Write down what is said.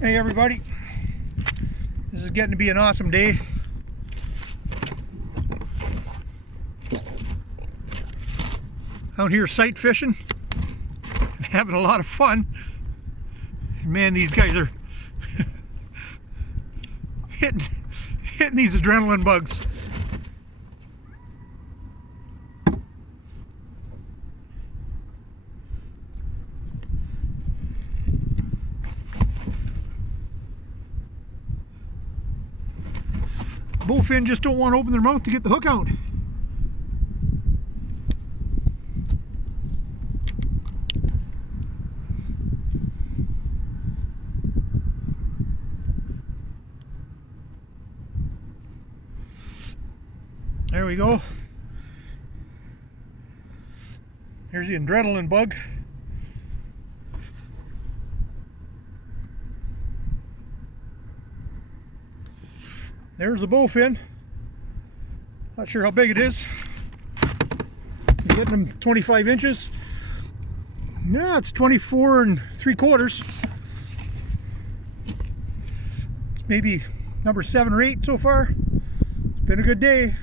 Hey everybody, this is getting to be an awesome day. Out here sight fishing and having a lot of fun. Man, these guys are hitting these adrenaline bugs. Bowfin just don't want to open their mouth to get the hook out. There we go. Here's the adrenaline bug. There's the bowfin. Not sure how big it is. Getting them 25 inches. Yeah, it's 24 3/4. It's maybe number 7 or 8 so far. It's been a good day.